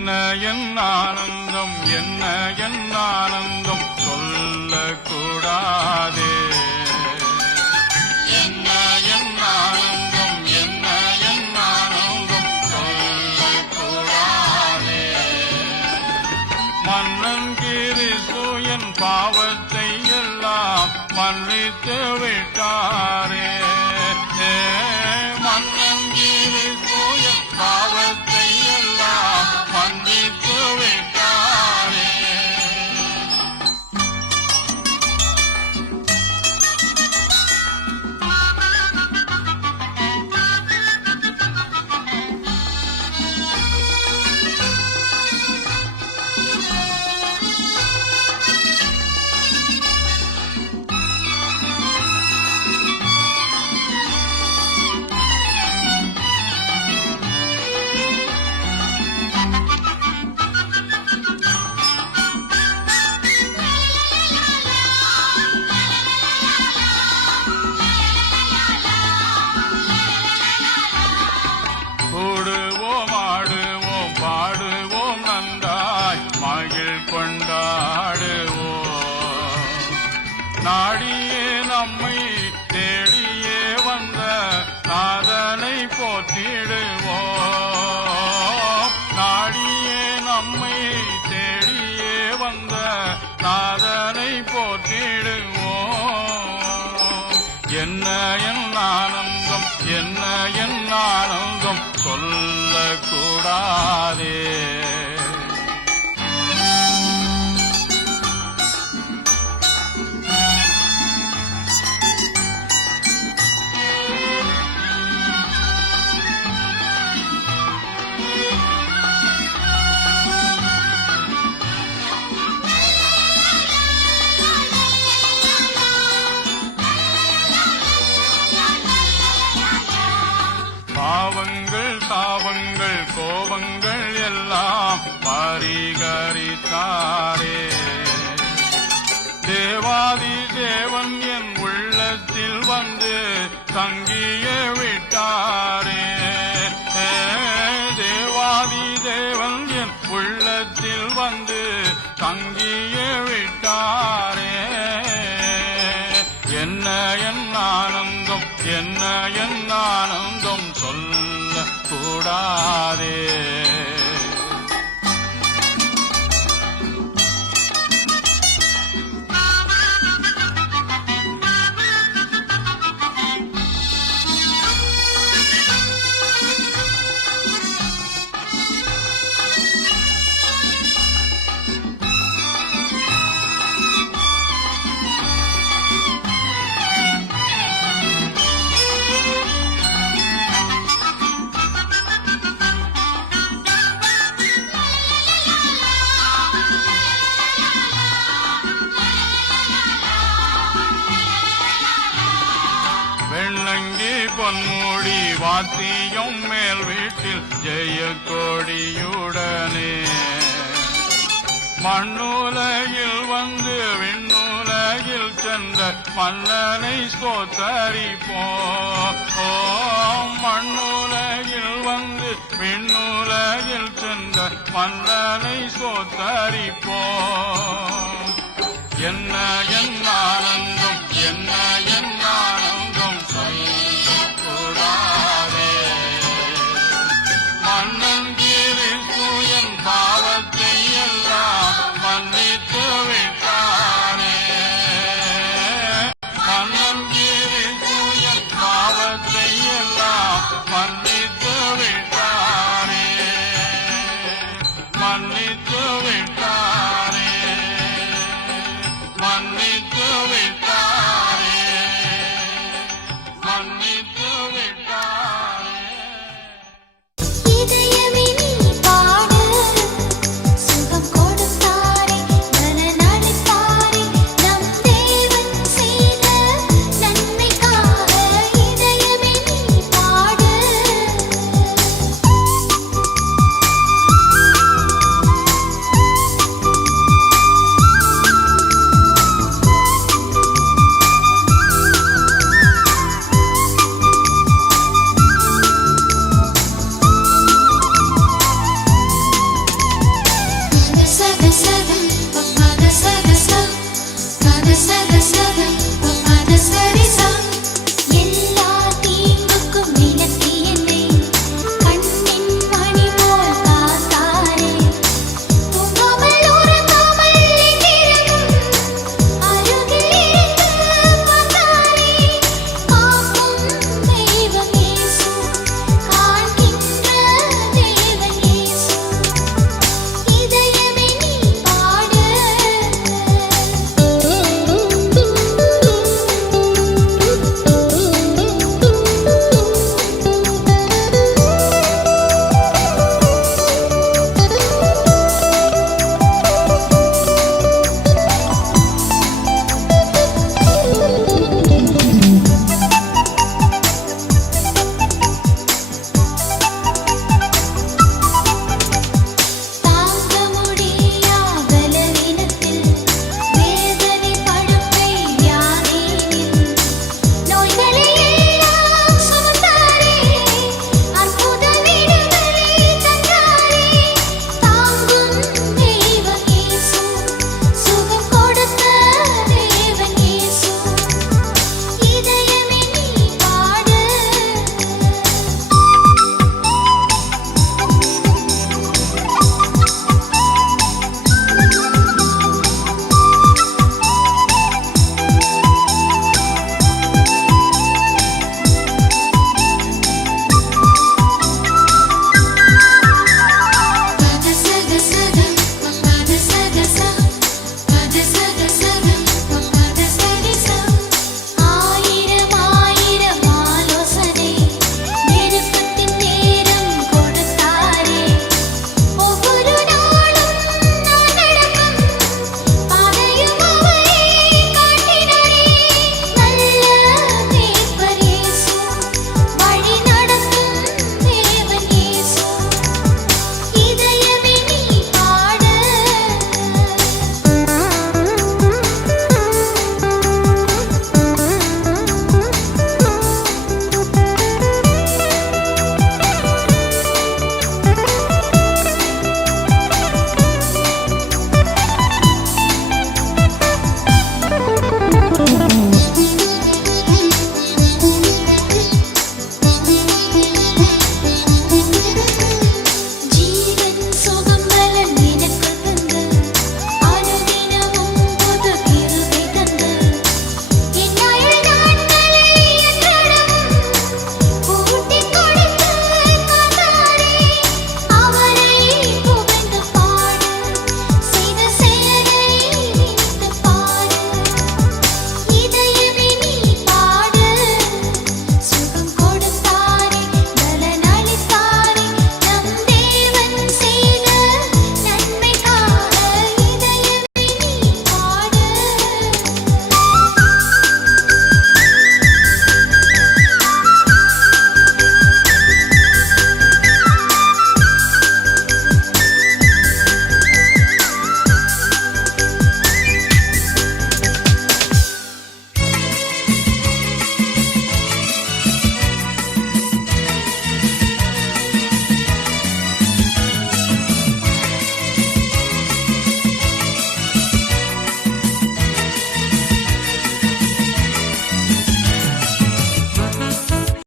என்ன என் ஆனந்தம், என்ன என் ஆனந்தம் சொல்லக்கூடாதே. என்ன என் ஆனந்தம், என்ன என் ஆனந்தம் சொல்லக்கூடாதே. மன்னன் கிறிஸ்து என் பாவத்தை எல்லாம் மன்னித்து விட்டாரே. மன்னன் கிறிஸ்து என் பாவத்தை எல்லாம் மன்னித்து விட்டாரே. கூடுவோம், ஆடுவோம், பாடுவோம், நன்றாய் மகிழ் கொண்டாடுவோம். நாடியே நம்மை தேடியே வந்த நாதனை போற்றிடுவோம். நாடியே நம்மை தேடியே வந்த நாதனை போற்றிடுவோம். என்ன என் ஆனந்தம், என்ன என் ஆனந்தம் சொல்லக்கூடாதே. பாவங்கள், தாவங்கள், கோபங்கள் எல்லாம் பரிகரித்தாரே. தேவாதி தேவன் என் உள்ளத்தில் வந்து தங்கிய விட்டாரே. தேவாதி தேவன் என் உள்ளத்தில் வந்து தங்கிய விட்டாரே. என்ன என் ஆனந்தம், என்ன என் ஆனந்தம் சொல்லக்கூடாதே. வெண்ணங்கி பொன்மூடி வாத்தியம் மேல் வீட்டில் ஜெய கொடியுடனே மண்ணுலகில் வந்து விண்ணுலகில் சென்ற மன்னனை ஸ்தோத்தரிப்போம். மண்ணுலகில் வந்து விண்ணுலகில் சென்ற மன்னனை ஸ்தோத்தரிப்போம். என்ன என் ஆனந்தம், என்ன என்